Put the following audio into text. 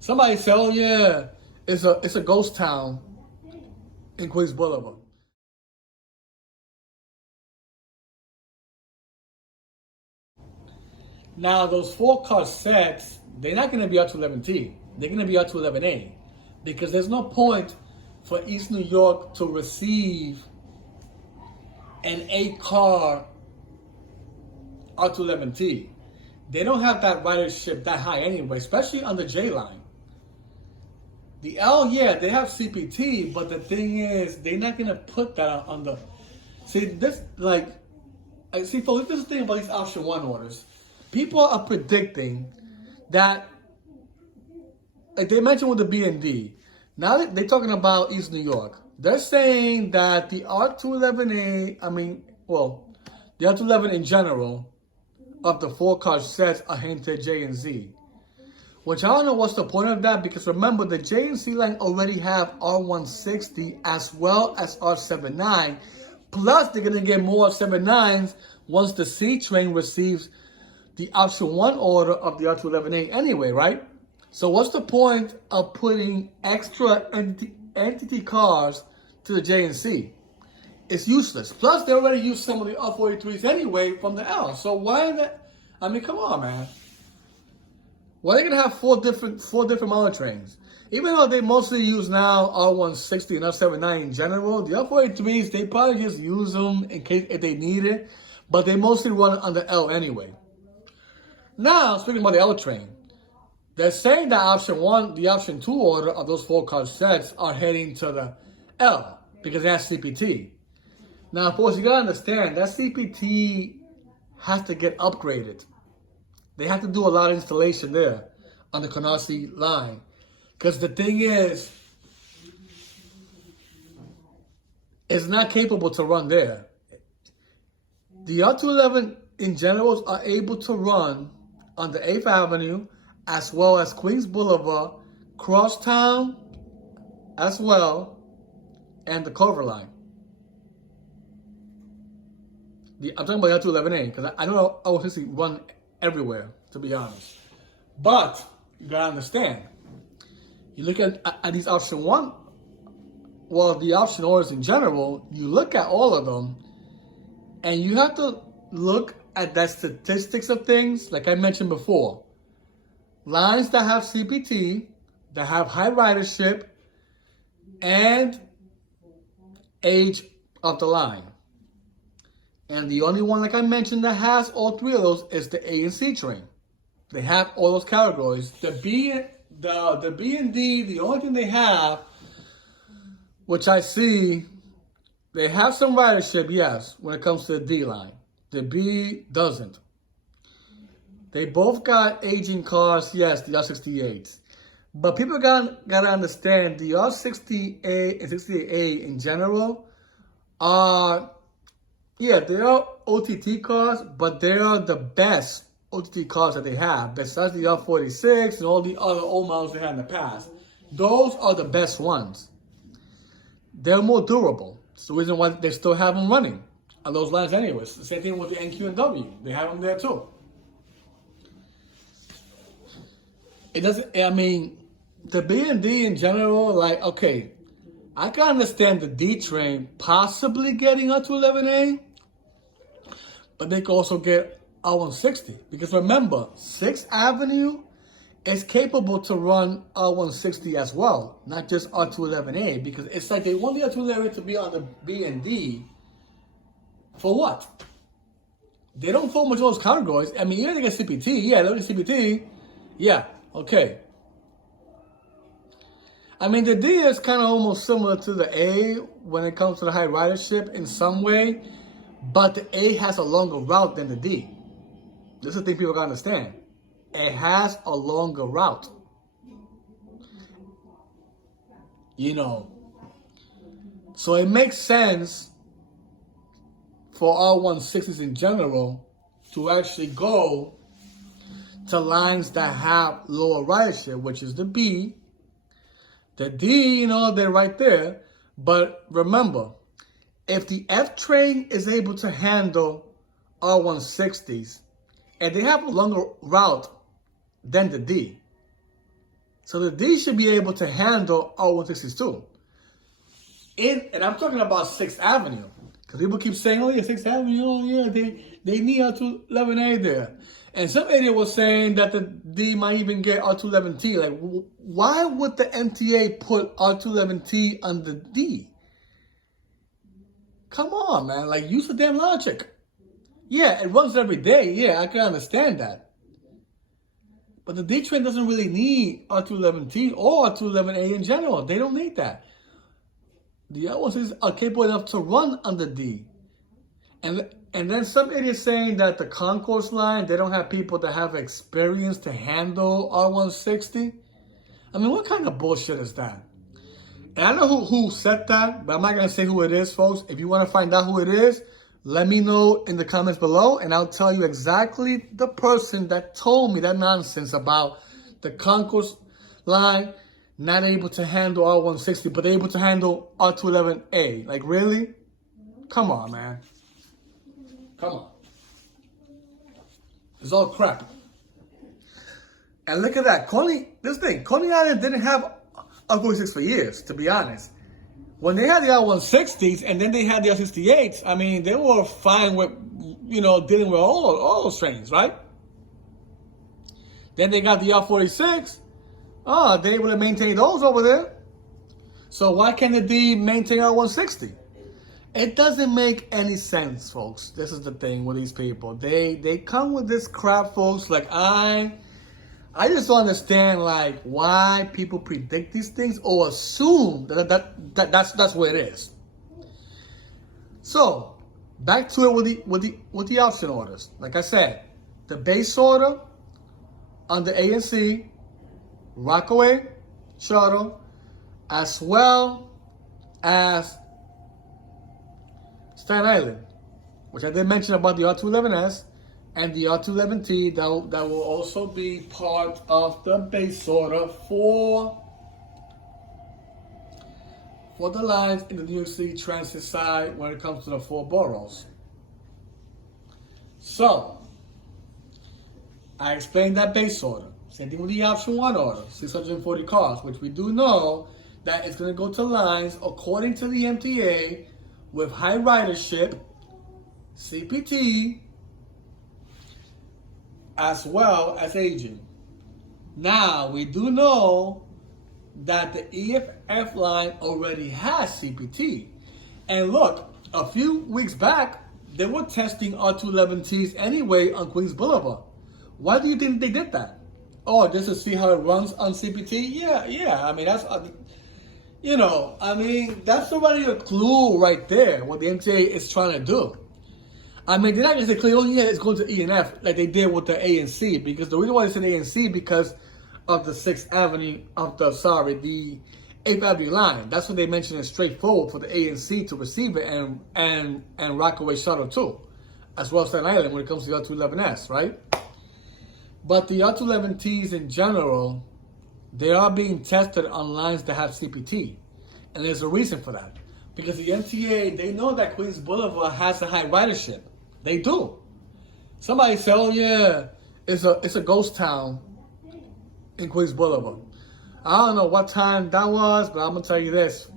Somebody say, "Oh yeah, it's a ghost town in Queens Boulevard." Now those four car sets, they're not going to be R211T. They're going to be R211A because there's no point for East New York to receive an A-car R211T. They don't have that ridership that high anyway, especially on the J line. The L, yeah, they have CPT, but the thing is, they're not gonna put that on the. See, this see, folks, this is the thing about these option one orders. People are predicting that, like they mentioned with the B and D. Now that they're talking about East New York, they're saying that the R211A, the R211 in general, of the four car sets are hinted J and Z. Which I don't know what's the point of that, because remember the J and C line already have R160 as well as R79. Plus they're gonna get more R79s once the C train receives the option one order of the R211A anyway, right? So what's the point of putting extra entity cars to the J and C? It's useless. Plus they already used some of the R43s anyway from the L. So why that? I mean, come on, man. Why are they gonna have four different model trains? Even though they mostly use now R160 and R79 in general, the R43s they probably just use them in case if they need it, but they mostly run on the L anyway. Now speaking about the L train, they're saying that the option two order of those four car sets are heading to the L because that's CPT. Now, of course, you gotta understand that CPT has to get upgraded. They have to do a lot of installation there on the Canarsie line. Because the thing is, it's not capable to run there. The R211 in general are able to run on the 8th Avenue as well as Queens Boulevard, Crosstown as well, and the Culver line. I'm talking about the R211A because I know R160 run everywhere, to be honest. But you gotta understand, you look at these option one, the option orders in general, you look at all of them, and you have to look at the statistics of things, like I mentioned before. Lines that have CPT, that have high ridership, and age of the line. And the only one, like I mentioned, that has all three of those is the A and C train. They have all those categories. The B and D, the only thing they have, which I see, they have some ridership, yes, when it comes to the D line. The B doesn't. They both got aging cars, yes, the R68s. But people gotta understand the R60A and 68A in general are, yeah, they are OTT cars, but they are the best OTT cars that they have, besides the R46 and all the other old models they had in the past. Those are the best ones. They're more durable. It's the reason why they still have them running on those lines anyways. The same thing with the NQ and W. They have them there too. It doesn't, I mean, the B and D in general, like, okay, I can understand the D train possibly getting up to 11A, but they can also get R160. Because remember, 6th Avenue is capable to run R160 as well, not just R211A, because it's like they want the R211 to be on the B and D for what? They don't fall much of those categories. I mean, yeah, they get CPT. Yeah, they get CPT. Yeah, okay. I mean, the D is kind of almost similar to the A when it comes to the high ridership in some way, but the A has a longer route than the D. This is the thing people gotta understand. It has a longer route. You know, so it makes sense for R160s in general to actually go to lines that have lower ridership, which is the B. The D, you know, they're right there. But remember, if the F train is able to handle R160s, and they have a longer route than the D, So the D should be able to handle R160s too. And I'm talking about 6th Avenue. Because people keep saying, oh yeah, 6th Avenue, oh yeah, they need R211A there. And some idiot was saying that the D might even get R211T. Like, why would the MTA put R211T under D? Come on, man. Like, use the damn logic. Yeah, it runs every day. Yeah, I can understand that. But the D train doesn't really need R211T or R211A in general. They don't need that. The other ones are capable enough to run under D. And then some idiots saying that the concourse line, they don't have people that have experience to handle R160. I mean, what kind of bullshit is that? And I know who said that, but I'm not going to say who it is, folks. If you want to find out who it is, let me know in the comments below, and I'll tell you exactly the person that told me that nonsense about the concourse line not able to handle R160, but able to handle R211A. Like, really? Come on, man. Come on. It's all crap. And look at that. Coney Island didn't have R46 for years, to be honest. When they had the R160s and then they had the R68s, I mean, they were fine with, dealing with all those trains, right? Then they got the R46. They're able to maintain those over there. So why can't the D maintain R160? It doesn't make any sense, folks. This is the thing with these people. They come with this crap, folks. Like, I just don't understand, like, why people predict these things or assume that's what it is. So, back to it with the option orders. Like I said, the base order under A and C, Rockaway Shuttle, as well as Staten Island, which I did mention about the R211S and the R211T that will also be part of the base order for the lines in the New York City transit side when it comes to the 4 boroughs. So, I explained that base order. Same thing with the option 1 order, 640 cars, which we do know that it's going to go to lines according to the MTA with high ridership, CPT, as well as aging. Now, we do know that the EFF line already has CPT. And look, a few weeks back, they were testing R211Ts anyway on Queens Boulevard. Why do you think they did that? Oh, just to see how it runs on CPT? Yeah. I mean, that's, that's already a clue right there, what the MTA is trying to do. I mean, they're not going to say clearly, oh yeah, it's going to E and F like they did with the A and C, because the reason why they said A and C because of the 6th Avenue, the 8th Avenue line. That's what they mentioned is straightforward for the A and C to receive it and Rockaway Shuttle too, as well as Staten Island when it comes to the R211S, right? But the R211Ts in general, they are being tested on lines that have CPT. And there's a reason for that. Because the MTA, they know that Queens Boulevard has a high ridership. They do. Somebody said, oh yeah, it's a ghost town in Queens Boulevard. I don't know what time that was, but I'm going to tell you this.